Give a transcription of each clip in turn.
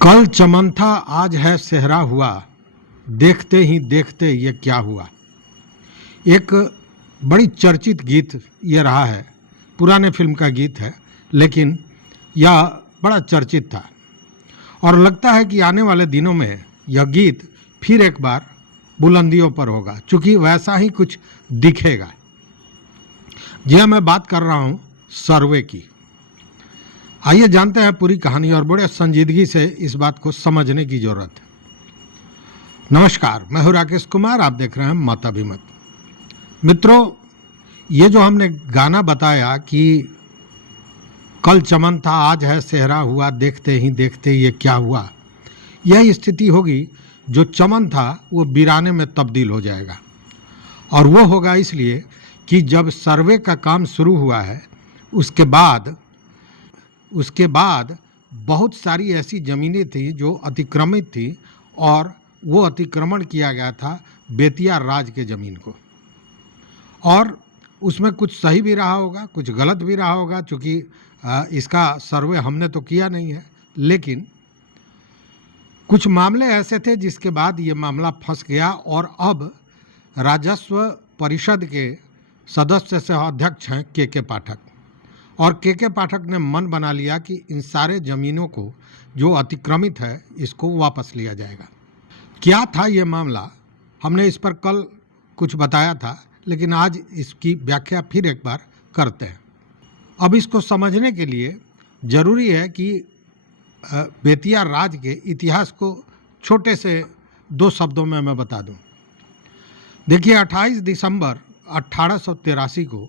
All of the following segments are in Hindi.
कल चमन था आज है सेहरा हुआ, देखते ही देखते ये क्या हुआ। एक बड़ी चर्चित गीत ये रहा है, पुराने फिल्म का गीत है, लेकिन यह बड़ा चर्चित था और लगता है कि आने वाले दिनों में यह गीत फिर एक बार बुलंदियों पर होगा, चूँकि वैसा ही कुछ दिखेगा। जी हाँ, मैं बात कर रहा हूँ सर्वे की। आइए जानते हैं पूरी कहानी और बड़े संजीदगी से इस बात को समझने की जरूरत है। नमस्कार, मैं हूं राकेश कुमार, आप देख रहे हैं मत अभिमत। मित्रों, ये जो हमने गाना बताया कि कल चमन था आज है सेहरा हुआ, देखते ही देखते ये क्या हुआ, यही स्थिति होगी। जो चमन था वो वीराने में तब्दील हो जाएगा और वो होगा इसलिए कि जब सर्वे का काम शुरू हुआ है उसके बाद बहुत सारी ऐसी ज़मीनें थी जो अतिक्रमित थी और वो अतिक्रमण किया गया था बेतिया राज के ज़मीन को। और उसमें कुछ सही भी रहा होगा, कुछ गलत भी रहा होगा, क्योंकि इसका सर्वे हमने तो किया नहीं है, लेकिन कुछ मामले ऐसे थे जिसके बाद ये मामला फंस गया और अब राजस्व परिषद के सदस्य से अध्यक्ष हैं के पाठक। और के पाठक ने मन बना लिया कि इन सारे ज़मीनों को जो अतिक्रमित है इसको वापस लिया जाएगा। क्या था ये मामला, हमने इस पर कल कुछ बताया था, लेकिन आज इसकी व्याख्या फिर एक बार करते हैं। अब इसको समझने के लिए ज़रूरी है कि बेतिया राज के इतिहास को छोटे से दो शब्दों में मैं बता दूं। देखिए, 28 दिसंबर 1883 को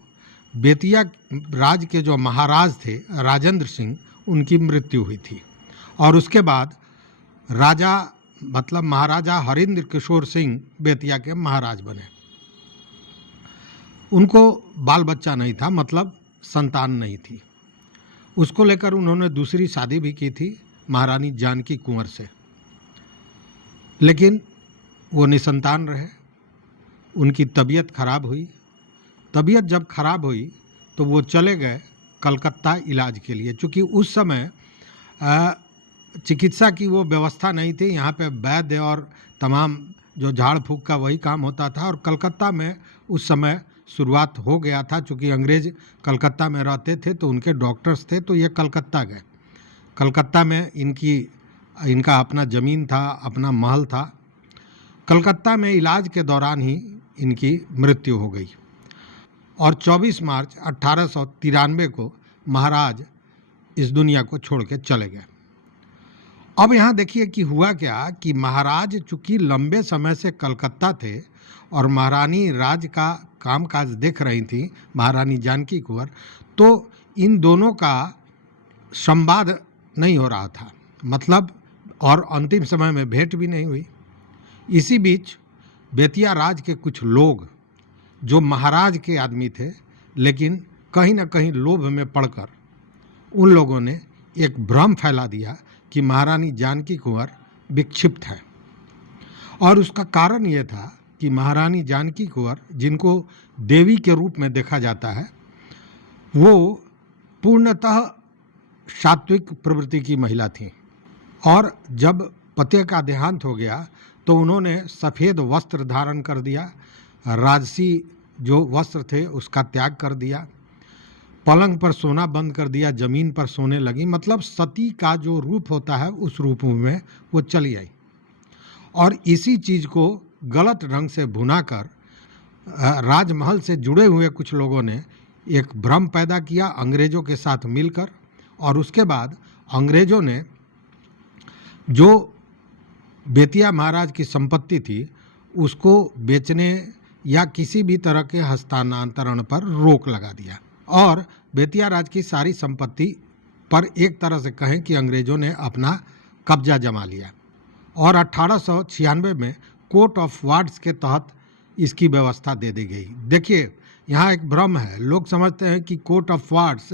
बेतिया राज के जो महाराज थे राजेंद्र सिंह, उनकी मृत्यु हुई थी और उसके बाद महाराजा हरिंद्र किशोर सिंह बेतिया के महाराज बने। उनको बाल बच्चा नहीं था, मतलब संतान नहीं थी। उसको लेकर उन्होंने दूसरी शादी भी की थी महारानी जानकी कुंवर से, लेकिन वो निसंतान रहे। उनकी तबीयत खराब हुई। तबीयत जब खराब हुई तो वो चले गए कलकत्ता इलाज के लिए, क्योंकि उस समय चिकित्सा की वो व्यवस्था नहीं थी। यहाँ पे वैद्य और तमाम जो झाड़ फूक का वही काम होता था और कलकत्ता में उस समय शुरुआत हो गया था। चूँकि अंग्रेज़ कलकत्ता में रहते थे तो उनके डॉक्टर्स थे, तो ये कलकत्ता गए। कलकत्ता में इनका अपना ज़मीन था, अपना महल था। कलकत्ता में इलाज के दौरान ही इनकी मृत्यु हो गई और 24 मार्च 1893 को महाराज इस दुनिया को छोड़ के चले गए। अब यहाँ देखिए कि हुआ क्या कि महाराज चूँकि लंबे समय से कलकत्ता थे और महारानी राज का कामकाज देख रही थी, महारानी जानकी कुंवर, तो इन दोनों का संवाद नहीं हो रहा था, मतलब, और अंतिम समय में भेंट भी नहीं हुई। इसी बीच बेतिया राज के कुछ लोग जो महाराज के आदमी थे, लेकिन कहीं ना कहीं लोभ में पड़कर उन लोगों ने एक भ्रम फैला दिया कि महारानी जानकी कुंवर विक्षिप्त है। और उसका कारण ये था कि महारानी जानकी कुंवर, जिनको देवी के रूप में देखा जाता है, वो पूर्णतः सात्विक प्रवृत्ति की महिला थी। और जब पति का देहांत हो गया तो उन्होंने सफ़ेद वस्त्र धारण कर दिया, राजसी जो वस्त्र थे उसका त्याग कर दिया, पलंग पर सोना बंद कर दिया, ज़मीन पर सोने लगी। मतलब सती का जो रूप होता है उस रूप में वो चली आई और इसी चीज़ को गलत ढंग से भुनाकर राजमहल से जुड़े हुए कुछ लोगों ने एक भ्रम पैदा किया अंग्रेज़ों के साथ मिलकर। और उसके बाद अंग्रेज़ों ने जो बेतिया महाराज की संपत्ति थी उसको बेचने या किसी भी तरह के हस्तांतरण पर रोक लगा दिया और बेतिया राज की सारी संपत्ति पर एक तरह से कहें कि अंग्रेज़ों ने अपना कब्जा जमा लिया। और 1896 में कोर्ट ऑफ वार्ड्स के तहत इसकी व्यवस्था दे दी गई। देखिए, यहाँ एक भ्रम है, लोग समझते हैं कि कोर्ट ऑफ वार्ड्स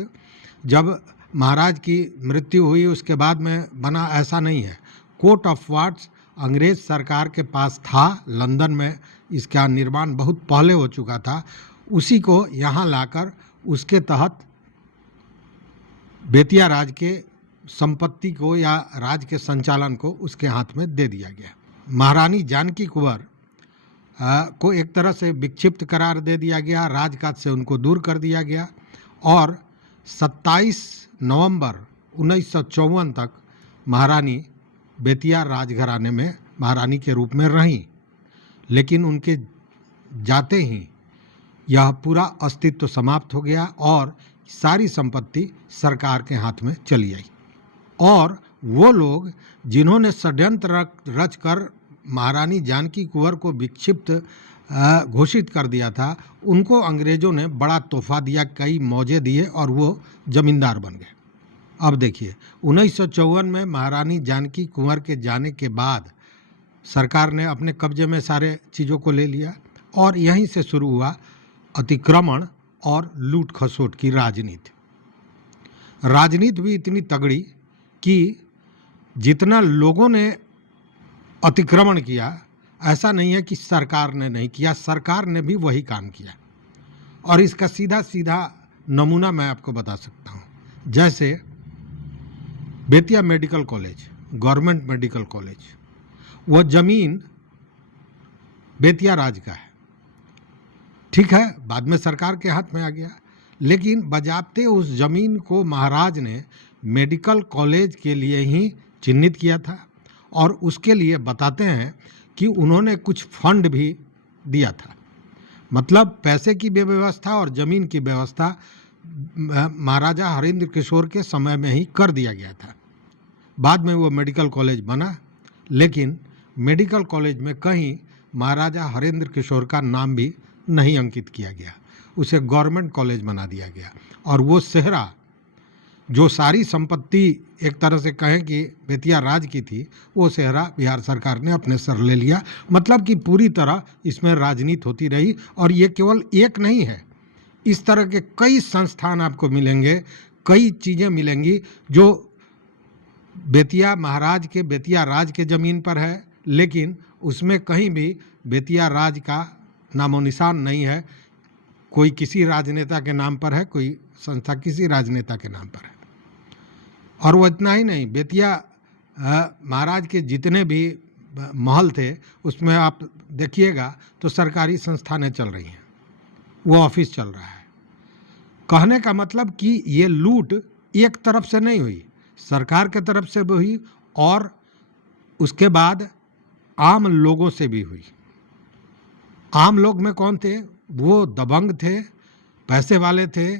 जब महाराज की मृत्यु हुई उसके बाद में बना, ऐसा नहीं है। कोर्ट ऑफ वार्ड्स अंग्रेज़ सरकार के पास था, लंदन में इसका निर्माण बहुत पहले हो चुका था। उसी को यहाँ लाकर उसके तहत बेतिया राज के संपत्ति को या राज के संचालन को उसके हाथ में दे दिया गया। महारानी जानकी कुंवर को एक तरह से विक्षिप्त करार दे दिया गया, राजकाज से उनको दूर कर दिया गया और 27 नवंबर 1954 तक महारानी बेतिया राजघराने में महारानी के रूप में रहीं। लेकिन उनके जाते ही यह पूरा अस्तित्व समाप्त हो गया और सारी संपत्ति सरकार के हाथ में चली आई। और वो लोग जिन्होंने षड्यंत्र रचकर महारानी जानकी कुंवर को विक्षिप्त घोषित कर दिया था, उनको अंग्रेज़ों ने बड़ा तोहफा दिया, कई मौजे दिए और वो जमींदार बन गए। अब देखिए 1954 में महारानी जानकी कुंवर के जाने के बाद सरकार ने अपने कब्जे में सारे चीज़ों को ले लिया और यहीं से शुरू हुआ अतिक्रमण और लूट खसोट की राजनीति। राजनीति भी इतनी तगड़ी कि जितना लोगों ने अतिक्रमण किया, ऐसा नहीं है कि सरकार ने नहीं किया, सरकार ने भी वही काम किया। और इसका सीधा सीधा नमूना मैं आपको बता सकता हूँ। जैसे Bettiah medical college, government medical college, वो ज़मीन बेतिया राज का है, ठीक है, बाद में सरकार के हाथ में आ गया, लेकिन बजाबते उस ज़मीन को महाराज ने मेडिकल कॉलेज के लिए ही चिन्हित किया था। और उसके लिए बताते हैं कि उन्होंने कुछ फंड भी दिया था, मतलब पैसे की भी व्यवस्था और ज़मीन की व्यवस्था महाराजा हरिंद्र किशोर के समय में ही कर दिया गया था। बाद में वो मेडिकल कॉलेज बना, लेकिन मेडिकल कॉलेज में कहीं महाराजा हरिंद्र किशोर का नाम भी नहीं अंकित किया गया, उसे गवर्नमेंट कॉलेज बना दिया गया। और वो सेहरा जो सारी संपत्ति एक तरह से कहें कि बेतिया राज की थी, वो सेहरा बिहार सरकार ने अपने सर ले लिया। मतलब कि पूरी तरह इसमें राजनीति होती रही। और ये केवल एक नहीं है, इस तरह के कई संस्थान आपको मिलेंगे, कई चीज़ें मिलेंगी जो बेतिया महाराज के, बेतिया राज के ज़मीन पर है, लेकिन उसमें कहीं भी बेतिया राज का नामो निशान नहीं है। कोई किसी राजनेता के नाम पर है, कोई संस्था किसी राजनेता के नाम पर है। और वो इतना ही नहीं, बेतिया महाराज के जितने भी महल थे उसमें आप देखिएगा तो सरकारी संस्थानें चल रही हैं, वो ऑफिस चल रहा है। कहने का मतलब कि ये लूट एक तरफ से नहीं हुई, सरकार के तरफ से भी हुई और उसके बाद आम लोगों से भी हुई। आम लोग में कौन थे? वो दबंग थे, पैसे वाले थे,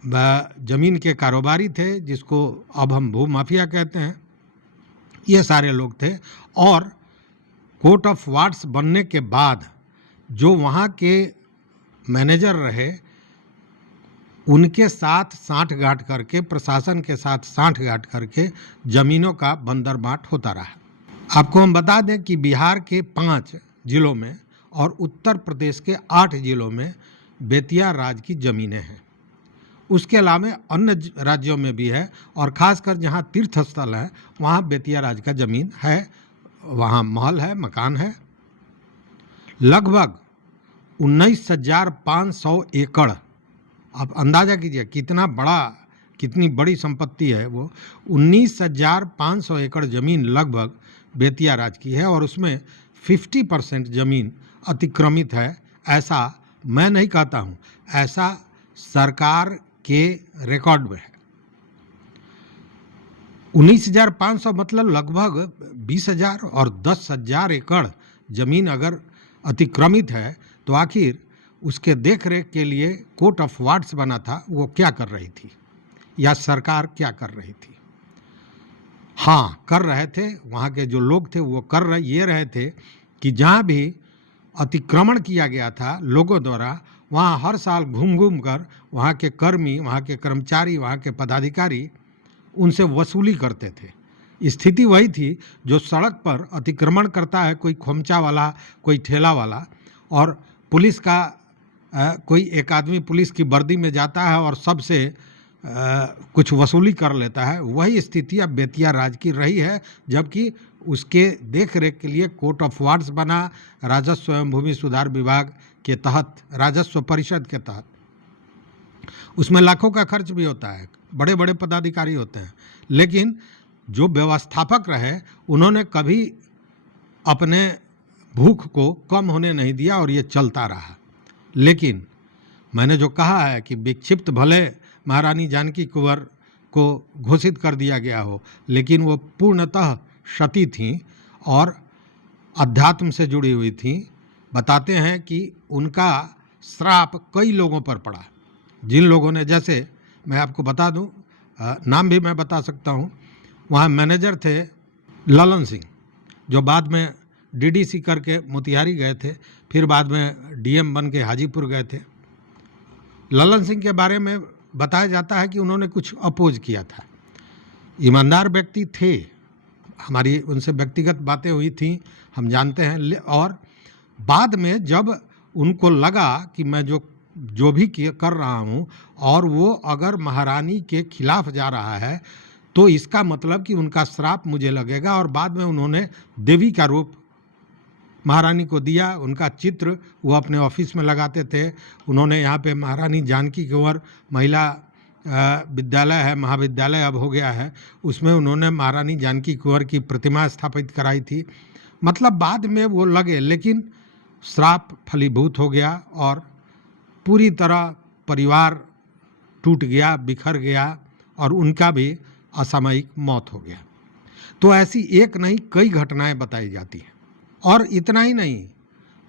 ज़मीन के कारोबारी थे, जिसको अब हम भू माफिया कहते हैं, ये सारे लोग थे। और कोर्ट ऑफ वार्ड्स बनने के बाद जो वहाँ के मैनेजर रहे, उनके साथ साठगांठ करके, प्रशासन के साथ साठगांठ करके ज़मीनों का बंदरबाट होता रहा। आपको हम बता दें कि बिहार के 5 जिलों में और उत्तर प्रदेश के 8 जिलों में बेतिया राज की ज़मीनें हैं। उसके अलावा अन्य राज्यों में भी है, और ख़ासकर जहाँ तीर्थ स्थल है वहाँ बेतिया राज का ज़मीन है, वहाँ महल है, मकान है। लगभग 19,500 एकड़, आप अंदाज़ा कीजिए कितनी बड़ी संपत्ति है वो। 19,500 एकड़ ज़मीन लगभग बेतिया राज की है और उसमें 50% ज़मीन अतिक्रमित है। ऐसा मैं नहीं कहता हूँ, ऐसा सरकार के रिकॉर्ड में है। 19,500 मतलब लगभग 20,000 और 10,000 एकड़ ज़मीन अगर अतिक्रमित है तो आखिर उसके देख रेख के लिए कोर्ट ऑफ वार्ड्स बना था, वो क्या कर रही थी या सरकार क्या कर रही थी? हाँ, कर रहे थे, वहाँ के जो लोग थे वो कर रहे थे कि जहाँ भी अतिक्रमण किया गया था लोगों द्वारा, वहाँ हर साल घूम घूम कर वहाँ के कर्मी, वहाँ के कर्मचारी, वहाँ के पदाधिकारी उनसे वसूली करते थे। स्थिति वही थी जो सड़क पर अतिक्रमण करता है कोई खोमचा वाला, कोई ठेला वाला, और पुलिस का कोई एक आदमी पुलिस की वर्दी में जाता है और सबसे कुछ वसूली कर लेता है। वही स्थिति अब बेतिया राज की रही है, जबकि उसके देख रेख के लिए कोर्ट ऑफ वार्ड्स बना, राजस्व एवं भूमि सुधार विभाग के तहत, राजस्व परिषद के तहत। उसमें लाखों का खर्च भी होता है, बड़े बड़े पदाधिकारी होते हैं, लेकिन जो व्यवस्थापक रहे उन्होंने कभी अपने भूख को कम होने नहीं दिया और ये चलता रहा। लेकिन मैंने जो कहा है कि विक्षिप्त भले महारानी जानकी कुंवर को घोषित कर दिया गया हो, लेकिन वो पूर्णतः सती थीं और अध्यात्म से जुड़ी हुई थीं। बताते हैं कि उनका श्राप कई लोगों पर पड़ा। जिन लोगों ने, जैसे मैं आपको बता दूं, नाम भी मैं बता सकता हूं, वहाँ मैनेजर थे ललन सिंह, जो बाद में डीडीसी करके मोतिहारी गए थे, फिर बाद में डीएम बन के हाजीपुर गए थे। ललन सिंह के बारे में बताया जाता है कि उन्होंने कुछ अपोज किया था। ईमानदार व्यक्ति थे, हमारी उनसे व्यक्तिगत बातें हुई थी, हम जानते हैं। और बाद में जब उनको लगा कि मैं जो भी कर रहा हूँ और वो अगर महारानी के खिलाफ जा रहा है तो इसका मतलब कि उनका श्राप मुझे लगेगा, और बाद में उन्होंने देवी का रूप महारानी को दिया। उनका चित्र वो अपने ऑफिस में लगाते थे। उन्होंने यहाँ पे महारानी जानकी कुंवर महिला विद्यालय है, महाविद्यालय अब हो गया है, उसमें उन्होंने महारानी जानकी कुंवर की प्रतिमा स्थापित कराई थी। मतलब बाद में वो लगे, लेकिन श्राप फलीभूत हो गया और पूरी तरह परिवार टूट गया, बिखर गया और उनका भी असामयिक मौत हो गया। तो ऐसी एक नहीं कई घटनाएं बताई जाती हैं। और इतना ही नहीं,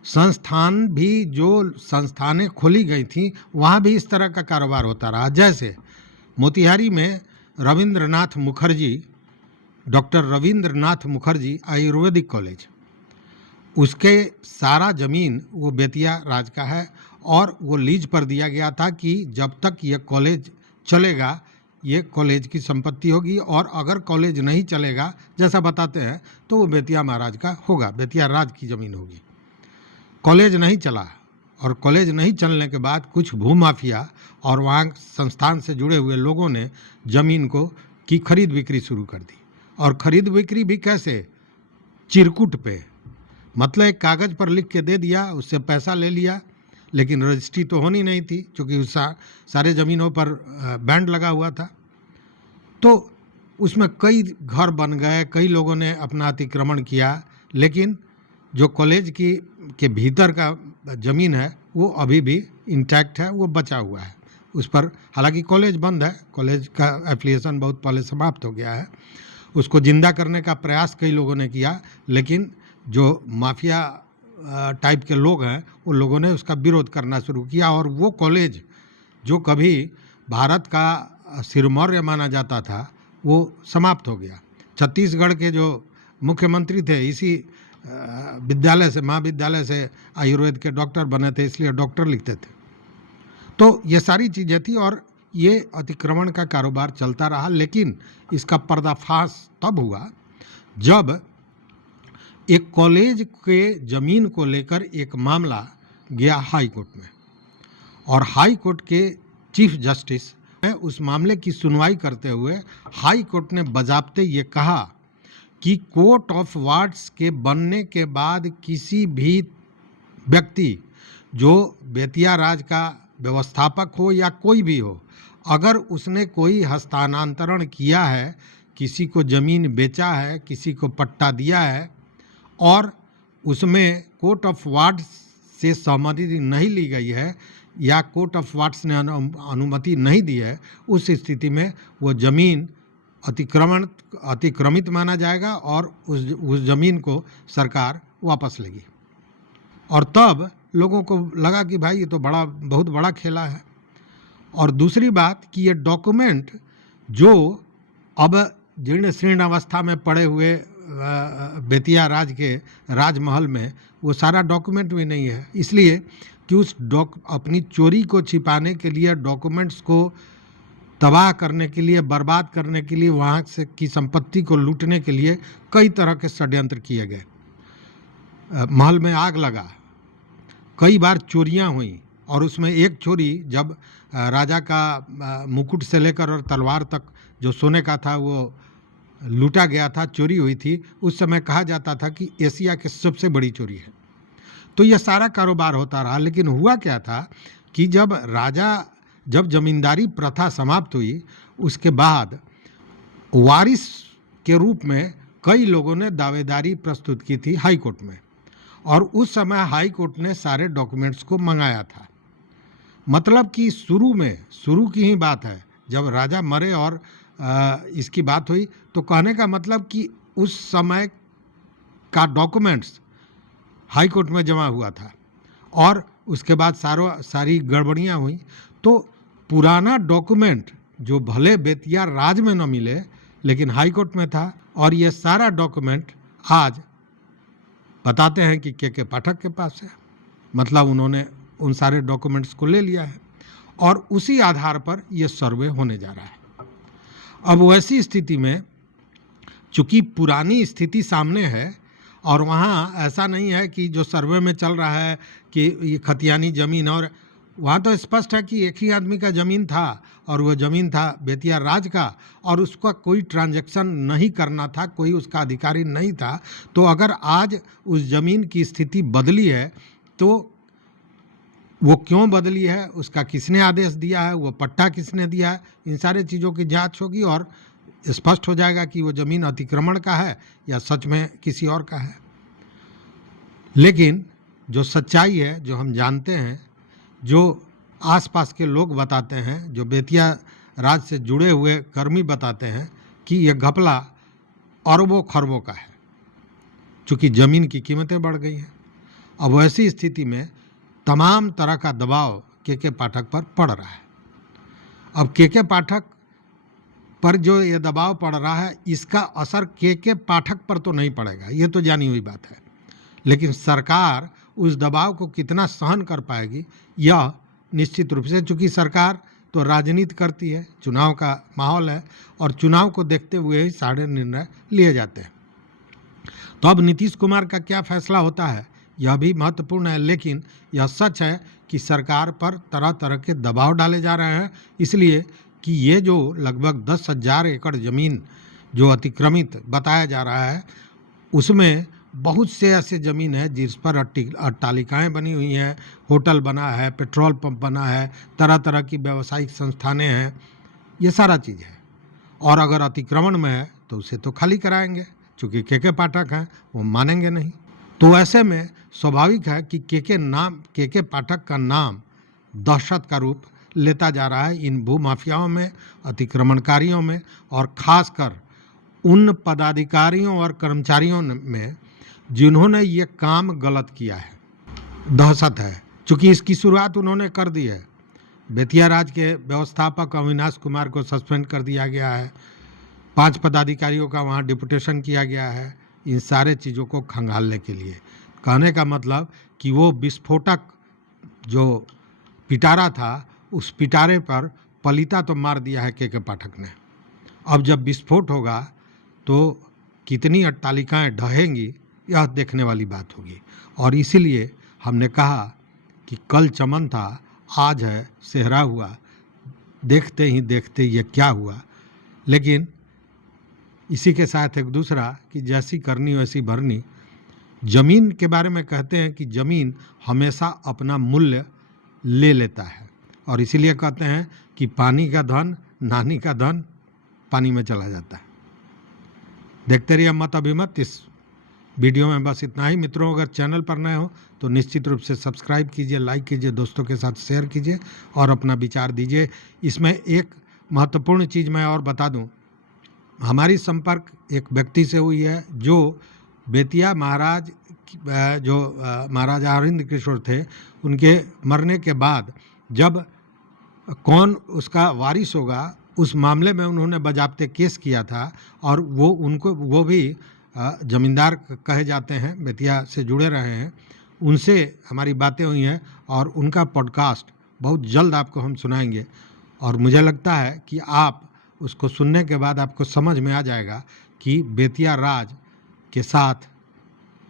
संस्थान भी, जो संस्थानें खोली गई थी वहाँ भी इस तरह का कारोबार होता रहा। जैसे मोतिहारी में रविंद्रनाथ मुखर्जी, डॉक्टर रविंद्रनाथ मुखर्जी आयुर्वेदिक कॉलेज, उसके सारा ज़मीन वो बेतिया राज का है और वो लीज पर दिया गया था कि जब तक ये कॉलेज चलेगा ये कॉलेज की संपत्ति होगी, और अगर कॉलेज नहीं चलेगा जैसा बताते हैं तो वो बेतिया महाराज का होगा, बेतिया राज की ज़मीन होगी। कॉलेज नहीं चला, और कॉलेज नहीं चलने के बाद कुछ भूमाफिया और वहाँ संस्थान से जुड़े हुए लोगों ने ज़मीन की खरीद बिक्री शुरू कर दी। और ख़रीद बिक्री भी कैसे? चिरकुट पे, मतलब एक कागज़ पर लिख के दे दिया, उससे पैसा ले लिया, लेकिन रजिस्ट्री तो होनी नहीं थी क्योंकि उस सारे ज़मीनों पर बैंड लगा हुआ था। तो उसमें कई घर बन गए, कई लोगों ने अपना अतिक्रमण किया, लेकिन जो कॉलेज के भीतर का ज़मीन है वो अभी भी इंटैक्ट है, वो बचा हुआ है उस पर। हालांकि कॉलेज बंद है, कॉलेज का एफिलिएशन बहुत पहले समाप्त हो गया है। उसको जिंदा करने का प्रयास कई लोगों ने किया, लेकिन जो माफिया टाइप के लोग हैं उन लोगों ने उसका विरोध करना शुरू किया, और वो कॉलेज जो कभी भारत का सिरमौर्य माना जाता था वो समाप्त हो गया। छत्तीसगढ़ के जो मुख्यमंत्री थे इसी विद्यालय से, महाविद्यालय से आयुर्वेद के डॉक्टर बने थे, इसलिए डॉक्टर लिखते थे। तो ये सारी चीज़ें थी और ये अतिक्रमण का कारोबार चलता रहा। लेकिन इसका पर्दाफाश तब हुआ जब एक कॉलेज के ज़मीन को लेकर एक मामला गया हाई कोर्ट में, और हाई कोर्ट के चीफ जस्टिस ने उस मामले की सुनवाई करते हुए हाई कोर्ट ने बजाबते ये कहा कि कोर्ट ऑफ वार्ड्स के बनने के बाद किसी भी व्यक्ति जो बेतिया राज का व्यवस्थापक हो या कोई भी हो, अगर उसने कोई हस्तांतरण किया है, किसी को ज़मीन बेचा है, किसी को पट्टा दिया है और उसमें कोर्ट ऑफ वार्ड्स से सहमति नहीं ली गई है या कोर्ट ऑफ वार्ड्स ने अनुमति नहीं दी है, उस स्थिति में वो ज़मीन अतिक्रमित माना जाएगा और उस ज़मीन को सरकार वापस लेगी। और तब लोगों को लगा कि भाई ये तो बहुत बड़ा खेला है। और दूसरी बात कि ये डॉक्यूमेंट जो अब जीर्ण शीर्ण अवस्था में पड़े हुए बेतिया राज के राजमहल में, वो सारा डॉक्यूमेंट भी नहीं है, इसलिए कि अपनी चोरी को छिपाने के लिए, डॉक्यूमेंट्स को तबाह करने के लिए, बर्बाद करने के लिए, वहाँ से की संपत्ति को लूटने के लिए कई तरह के षड्यंत्र किए गए। महल में आग लगा, कई बार चोरियां हुई, और उसमें एक चोरी जब राजा का मुकुट से लेकर और तलवार तक जो सोने का था वो लूटा गया था, चोरी हुई थी, उस समय कहा जाता था कि एशिया की सबसे बड़ी चोरी है। तो यह सारा कारोबार होता रहा। लेकिन हुआ क्या था कि जब ज़मींदारी प्रथा समाप्त हुई उसके बाद वारिस के रूप में कई लोगों ने दावेदारी प्रस्तुत की थी हाई कोर्ट में, और उस समय हाई कोर्ट ने सारे डॉक्यूमेंट्स को मंगाया था। मतलब कि शुरू की ही बात है, जब राजा मरे और इसकी बात हुई, तो कहने का मतलब कि उस समय का डॉक्यूमेंट्स हाई कोर्ट में जमा हुआ था और उसके बाद सारी गड़बड़ियाँ हुई। तो पुराना डॉक्यूमेंट जो भले बेतिया राज में न मिले लेकिन हाई कोर्ट में था, और ये सारा डॉक्यूमेंट आज बताते हैं कि के पाठक के पास है। मतलब उन्होंने उन सारे डॉक्यूमेंट्स को ले लिया है और उसी आधार पर यह सर्वे होने जा रहा है। अब वैसी स्थिति में चूंकि पुरानी स्थिति सामने है और वहाँ ऐसा नहीं है कि जो सर्वे में चल रहा है कि ये खतियानी ज़मीन, और वहाँ तो स्पष्ट है कि एक ही आदमी का ज़मीन था और वो ज़मीन था बेतिया राज का, और उसका कोई ट्रांजैक्शन नहीं करना था, कोई उसका अधिकारी नहीं था। तो अगर आज उस ज़मीन की स्थिति बदली है तो वो क्यों बदली है, उसका किसने आदेश दिया है, वो पट्टा किसने दिया है, इन सारे चीज़ों की जांच होगी और स्पष्ट हो जाएगा कि वो ज़मीन अतिक्रमण का है या सच में किसी और का है। लेकिन जो सच्चाई है, जो हम जानते हैं, जो आसपास के लोग बताते हैं, जो बेतिया राज से जुड़े हुए कर्मी बताते हैं कि यह घपला अरबों खरबों का है, चूँकि ज़मीन की कीमतें बढ़ गई हैं। अब ऐसी स्थिति में तमाम तरह का दबाव के पाठक पर पड़ रहा है। अब के पाठक पर जो ये दबाव पड़ रहा है, इसका असर के पाठक पर तो नहीं पड़ेगा, ये तो जानी हुई बात है। लेकिन सरकार उस दबाव को कितना सहन कर पाएगी, यह निश्चित रूप से, चूँकि सरकार तो राजनीति करती है, चुनाव का माहौल है और चुनाव को देखते हुए ही सारे निर्णय लिए जाते हैं। तो अब नीतीश कुमार का क्या फैसला होता है, यह भी महत्वपूर्ण है। लेकिन यह सच है कि सरकार पर तरह तरह के दबाव डाले जा रहे हैं, इसलिए कि ये जो लगभग 10,000 एकड़ ज़मीन जो अतिक्रमित बताया जा रहा है, उसमें बहुत से ऐसे ज़मीन है जिस पर अट्टालिकाएँ बनी हुई हैं, होटल बना है, पेट्रोल पंप बना है, तरह तरह की व्यावसायिक संस्थानें हैं, ये सारा चीज़ है। और अगर अतिक्रमण में है तो उसे तो खाली कराएंगे, चूँकि के पाठक हैं, वो मानेंगे नहीं। तो ऐसे में स्वाभाविक है कि के पाठक का नाम दहशत का रूप लेता जा रहा है इन भूमाफियाओं में, अतिक्रमणकारियों में, और खासकर उन पदाधिकारियों और कर्मचारियों में जिन्होंने ये काम गलत किया है। दहशत है, चूँकि इसकी शुरुआत उन्होंने कर दी है। बेतिया राज के व्यवस्थापक अविनाश कुमार को सस्पेंड कर दिया गया है, 5 पदाधिकारियों का वहाँ डिपुटेशन किया गया है, इन सारे चीज़ों को खंगालने के लिए। कहने का मतलब कि वो विस्फोटक जो पिटारा था, उस पिटारे पर पलीता तो मार दिया है के पाठक ने। अब जब विस्फोट होगा तो कितनी अट्टालिकाएँ ढहेंगी, यह देखने वाली बात होगी। और इसीलिए हमने कहा कि कल चमन था, आज है सेहरा हुआ, देखते ही देखते ये क्या हुआ। लेकिन इसी के साथ एक दूसरा कि जैसी करनी वैसी भरनी। ज़मीन के बारे में कहते हैं कि ज़मीन हमेशा अपना मूल्य ले लेता है, और इसीलिए कहते हैं कि पानी का धन, नानी का धन पानी में चला जाता है। देखते रहिए मत अभिमत। इस वीडियो में बस इतना ही। मित्रों, अगर चैनल पर नए हो तो निश्चित रूप से सब्सक्राइब कीजिए, लाइक कीजिए, दोस्तों के साथ शेयर कीजिए और अपना विचार दीजिए। इसमें एक महत्वपूर्ण चीज़ मैं और बता दूं, हमारी संपर्क एक व्यक्ति से हुई है जो बेतिया महाराज, जो महाराजा हरिंद्र किशोर थे, उनके मरने के बाद जब कौन उसका वारिस होगा, उस मामले में उन्होंने बजाबते केस किया था, और वो भी ज़मींदार कहे जाते हैं, बेतिया से जुड़े रहे हैं। उनसे हमारी बातें हुई हैं और उनका पॉडकास्ट बहुत जल्द आपको हम सुनाएंगे। और मुझे लगता है कि आप उसको सुनने के बाद आपको समझ में आ जाएगा कि बेतिया राज के साथ,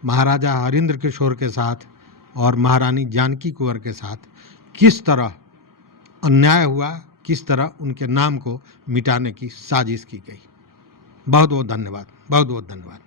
महाराजा हरिंद्र किशोर के साथ और महारानी जानकी कुंवर के साथ किस तरह अन्याय हुआ, किस तरह उनके नाम को मिटाने की साजिश की गई। बहुत बहुत धन्यवाद, बहुत बहुत धन्यवाद।